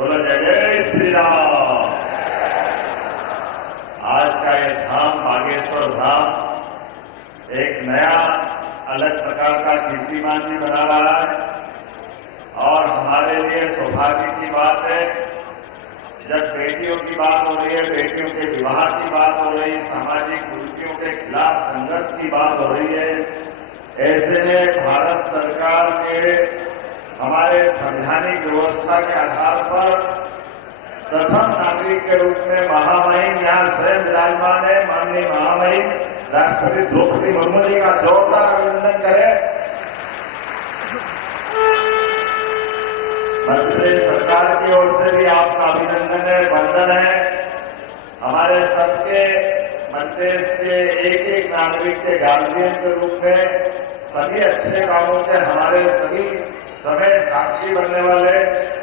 बोलो जय जय श्री राम। आज का ये धाम बागेश्वर धाम एक नया अलग प्रकार का कीर्तिमान भी बना रहा है और हमारे लिए सौभाग्य की बात है। जब बेटियों की बात हो रही है, बेटियों के विवाह की बात हो रही है, सामाजिक कुरीतियों के खिलाफ संघर्ष की बात हो रही है, ऐसे में भारत सरकार के हमारे संवैधानिक व्यवस्था के आधार पर प्रथम नागरिक के रूप में महामहिम यहां स्वयं विराजमान है। माननीय महामहिम राष्ट्रपति द्रौपदी मुर्मू जी का जोरदार अभिनंदन करें। मध्य प्रदेश सरकार की ओर से भी आपका अभिनंदन है, वंदन है। हमारे सबके मध्य प्रदेश के एक एक नागरिक के गार्जियन के रूप में सभी अच्छे कामों से हमारे सभी समय साक्षी बनने वाले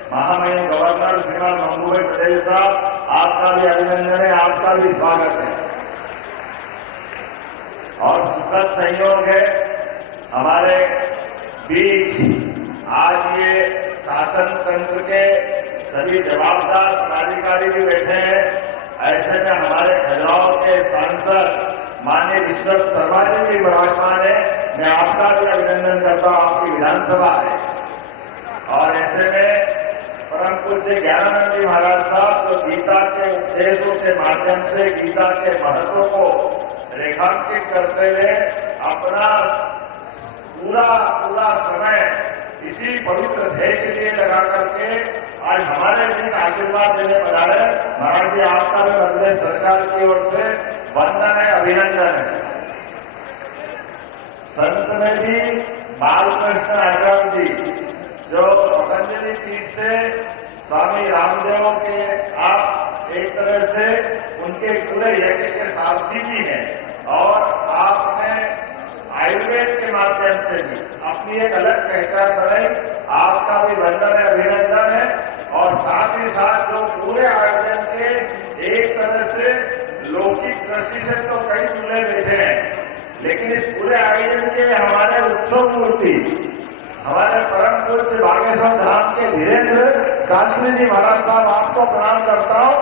महामहिम गवर्नर श्रीमान मंगूभाई पटेल साहब, आपका भी अभिनंदन है, आपका भी स्वागत है। और सुखद संयोग है हमारे बीच आज ये शासन तंत्र के सभी जवाबदार पदाधिकारी भी बैठे हैं। ऐसे में हमारे खजुराहो के सांसद माननीय विश्वनाथ शर्मा जी भी विराजमान है। मैं आपका भी अभिनंदन करता हूं, आपकी विधानसभा है। और ऐसे में परम पूज्य ज्ञानानंद जी महाराज साहब जो गीता के उपदेशों के माध्यम से गीता के महत्व को रेखांकित करते हुए अपना पूरा समय इसी पवित्र ध्येय के लिए लगा करके आज हमारे बीच आशीर्वाद देने पधारे। महाराज जी, आपका भी मध्य प्रदेश सरकार की ओर से वंदन है, अभिनंदन है। संत में भी बालकृष्ण आचार्य जी जो पतंजलि पीठ से स्वामी रामदेव के आप एक तरह से उनके पूरे यज्ञ के सारथी भी हैं और आपने आयुर्वेद के माध्यम से भी अपनी एक अलग पहचान बनाई। आपका भी वंदन है, अभिनंदन है। और साथ ही साथ जो पूरे आयोजन के एक तरह से लौकिक दृष्टि से तो कई दूल्हे बैठे हैं, लेकिन इस पूरे आयोजन के हमारे उत्सव मूर्ति हमारे परम पूज्य बागेश्वर धाम के धीरेन्द्र शास्त्री जी महाराज साहब, आपको प्रणाम करता हूं,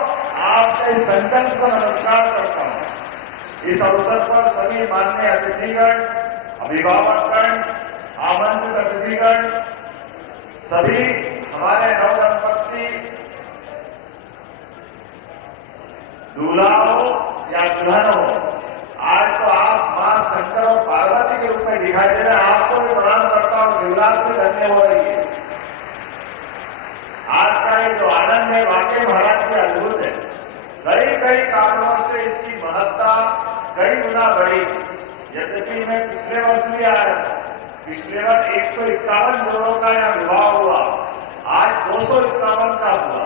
आपके संकल्प को नमस्कार करता हूं। इस अवसर पर सभी माननीय अतिथिगण, अभिभावकगण, आमंत्रित अतिथिगण, सभी हमारे नवदंपत्ति दूल्हा हो या दुल्हन हो, आज तो आप मां शंकर और पार्वती के रूप में दिखाई दे रहे हैं। आपको भी प्रणाम करता हूं। शिवरात्रि धन्य हो रही है। आज का ये जो आनंद है वाकई महाराज जी अद्भुत है। कई कारणों से इसकी महत्ता कई गुना बढ़ी। यद्यपि मैं पिछले वर्ष भी आया था, पिछले वर्ष 151 जोड़ों का यहां विवाह हुआ, आज 251 का हुआ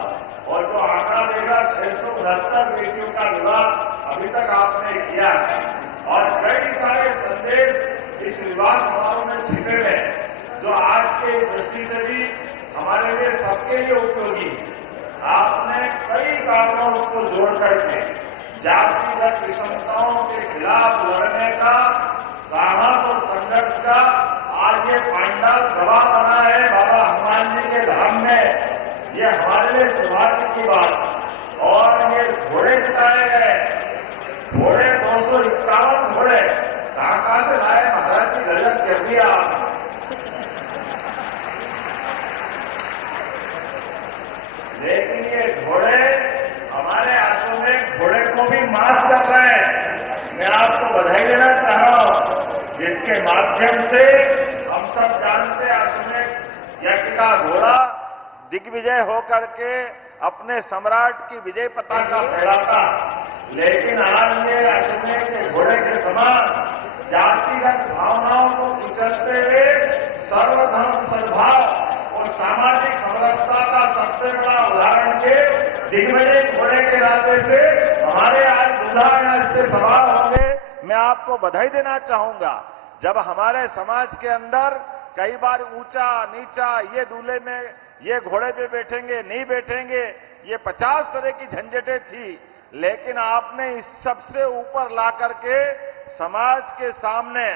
और जो आंकड़ा देगा 669 बेटियों का विवाह अभी तक आपने किया है। और कई सारे संदेश इस विवाह समारोह में छिपे हुए हैं जो आज के दृष्टि से भी हमारे लिए सबके लिए उपयोगी है। आपने कई कारणों उसको जोड़ करके जातिगत विषमताओं के खिलाफ लड़ने का साहस और संघर्ष का आज ये पांडाल गवाह बना है बाबा हनुमान जी के धाम में। ये हमारे लिए सौभाग्य की बात। और ये घोड़े जिताए गए, घोड़े 251 घोड़े कहां से लाए महाराज जी, गजब कर दिया आपने। लेकिन ये घोड़े हमारे आंसू में घोड़े को भी माफ कर रहे हैं। मैं आपको बधाई देना चाह रहा हूं, जिसके माध्यम से हम सब जानते हैं अश्वमेध यज्ञ का घोड़ा दिग्विजय होकर के अपने सम्राट की विजय पताका फहराता। लेकिन आज ये अश्वमेध के घोड़े के समान जातिगत भावनाओं को कुचलते हुए सर्वधर्म सद्भाव और सामाजिक समरसता का सबसे बड़ा उदाहरण के दिग्विजय घोड़े के नाते से हमारे आज दूल्हा यहाँ इस पे सवार होंगे। मैं आपको बधाई देना चाहूंगा। जब हमारे समाज के अंदर कई बार ऊंचा नीचा, ये दूल्हे में ये घोड़े पे बैठेंगे नहीं बैठेंगे, ये 50 तरह की झंझटें थी, लेकिन आपने इस सबसे ऊपर ला करके समाज के सामने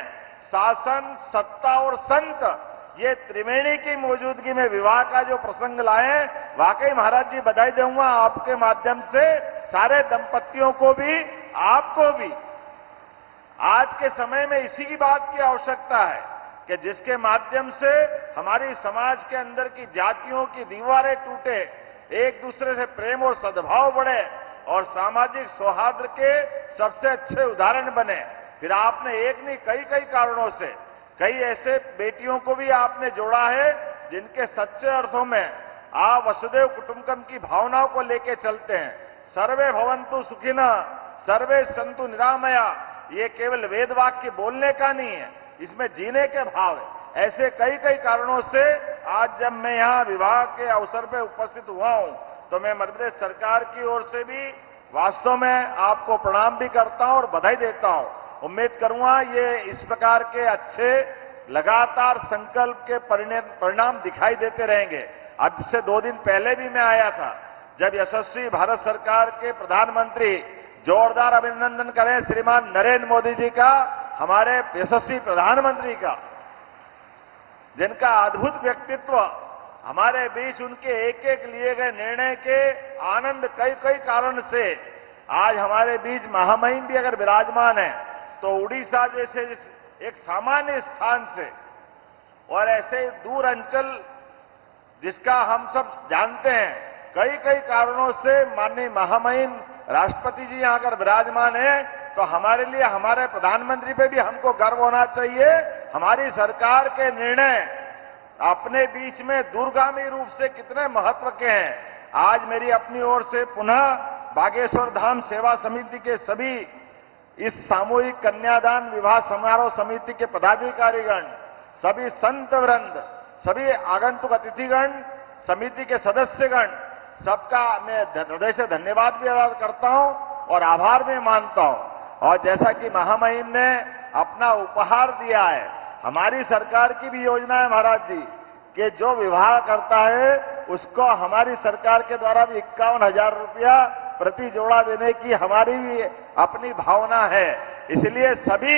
शासन, सत्ता और संत ये त्रिवेणी की मौजूदगी में विवाह का जो प्रसंग लाए, वाकई महाराज जी बधाई दूंगा आपके माध्यम से सारे दंपतियों को भी, आपको भी। आज के समय में इसी की बात की आवश्यकता है कि जिसके माध्यम से हमारी समाज के अंदर की जातियों की दीवारें टूटे, एक दूसरे से प्रेम और सद्भाव बढ़े और सामाजिक सौहार्द के सबसे अच्छे उदाहरण बने। फिर आपने एक नहीं कई कारणों से कई ऐसे बेटियों को भी आपने जोड़ा है जिनके सच्चे अर्थों में आप वसुदेव कुटुंबकम की भावनाओं को लेके चलते हैं। सर्वे भवन्तु सुखिनः, सर्वे सन्तु निरामया, ये केवल वेद वाक्य बोलने का नहीं है, इसमें जीने के भाव है। ऐसे कई कारणों से आज जब मैं यहां विवाह के अवसर पर उपस्थित हुआ हूं, तो मैं मध्य प्रदेश सरकार की ओर से भी वास्तव में आपको प्रणाम भी करता हूं और बधाई देता हूं। उम्मीद करूंगा ये इस प्रकार के अच्छे लगातार संकल्प के परिणाम दिखाई देते रहेंगे। अब से 2 दिन पहले भी मैं आया था, जब यशस्वी भारत सरकार के प्रधानमंत्री, जोरदार अभिनंदन करें श्रीमान नरेंद्र मोदी जी का, हमारे यशस्वी प्रधानमंत्री का, जिनका अद्भुत व्यक्तित्व, हमारे बीच उनके एक लिए गए निर्णय के आनंद कई कारण से आज हमारे बीच महामहिम भी अगर विराजमान है, तो उड़ीसा जैसे एक सामान्य स्थान से और ऐसे दूर अंचल जिसका हम सब जानते हैं, कई कारणों से माननीय महामहिम राष्ट्रपति जी यहां अगर विराजमान है, तो हमारे लिए, हमारे प्रधानमंत्री पे भी हमको गर्व होना चाहिए। हमारी सरकार के निर्णय अपने बीच में दूरगामी रूप से कितने महत्व के हैं। आज मेरी अपनी ओर से पुनः बागेश्वर धाम सेवा समिति के सभी इस सामूहिक कन्यादान विवाह समारोह समिति के पदाधिकारीगण, सभी संत वृंद, सभी आगंतुक अतिथिगण, समिति के सदस्यगण, सबका मैं हृदय से धन्यवाद भी अदा करता हूं और आभार भी मानता हूं। और जैसा कि महामहिम ने अपना उपहार दिया है, हमारी सरकार की भी योजना है महाराज जी कि जो विवाह करता है उसको हमारी सरकार के द्वारा भी 51,000 रुपया प्रति जोड़ा देने की हमारी भी अपनी भावना है। इसलिए सभी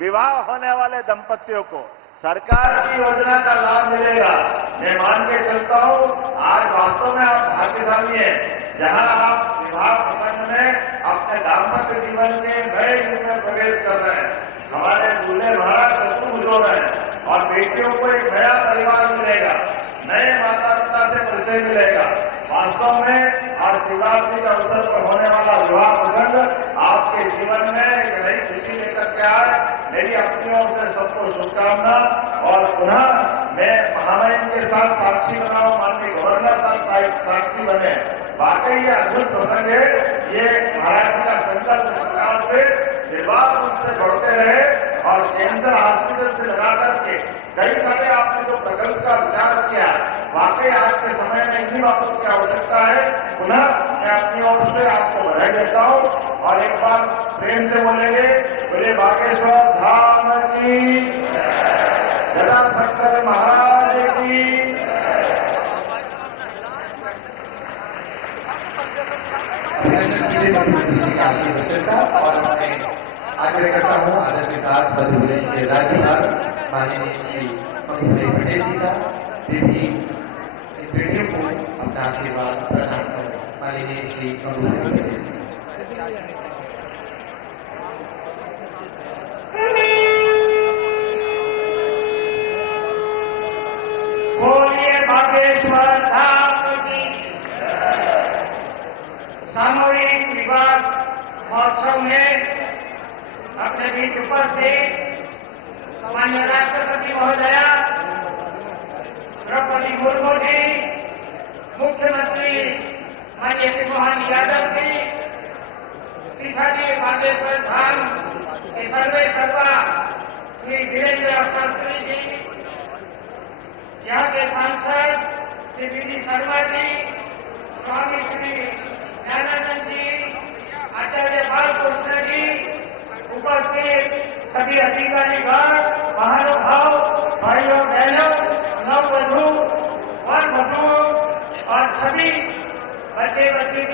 विवाह होने वाले दंपतियों को सरकार की योजना का लाभ मिलेगा। मैं मान के चलता हूं, आज वास्तव में आप भाग्यशाली हैं, जहां आप विवाह प्रसंग में अपने दाम्पत्य जीवन के नए युग में प्रवेश कर रहे हैं। हमारे दूल्हे महाराज चतुर्भुज हो रहे हैं और बेटियों को एक नया परिवार मिलेगा, नए माता पिता से परिचय मिलेगा। वास्तव में आज शिवरात्रि के अवसर पर होने वाला विवाह प्रसंग आपके जीवन में एक नई खुशी लेकर के आए। मेरी अपनी ओर से सबको शुभकामना। और पुनः मैं महामहिम के साथ साक्षी बनाऊं, माननीय गवर्नर साहब साक्षी बने। वाकई ये अद्भुत प्रसंग है। ये महाराज जी का संकल्प इस प्रकार से निर्बाध रूप से बढ़ते रहे और कैंसर हॉस्पिटल से लगा करके कई सारे आपने जो प्रकल्प का विचार किया, वाकई आज के समय में इन्हीं बातों की आवश्यकता है। पुनः मैं अपनी ओर से आपको बधाई देता हूं और एक बार प्रेम से बोलेंगे, बोले बागेश्वर धाम की, जटाशंकर महाराज की। और मैं आग्रह करता हूँ आदर के साथ मध्य प्रदेश के राज्यपाल माननीय श्री मधुभाई पटेल जी का भी इन बेटियों को अपना आशीर्वाद प्रदान करें। माननीय श्री मधुभाई पटेल जी। बोलिए बागेश्वर धाम की। सामूहिक विवाह महोत्सव में अपने बीच उपस्थित माननीय राष्ट्रपति महोदया द्रौपदी मुर्मू जी, मुख्यमंत्री माननीय श्री मोहन यादव जी, पीठाधीश बागेश्वर धाम के सर्वे सर्वा श्री वीरेंद्र शास्त्री जी, यहाँ के सांसद श्री वी शर्मा जी, स्वामी श्री ज्ञानानंद जी, आचार्य बालकृष्ण जी, उपस्थित सभी अधिकारीगण, महानुभाव, भाइयों बहनों, नववधू और वधुओं और सभी बच्चे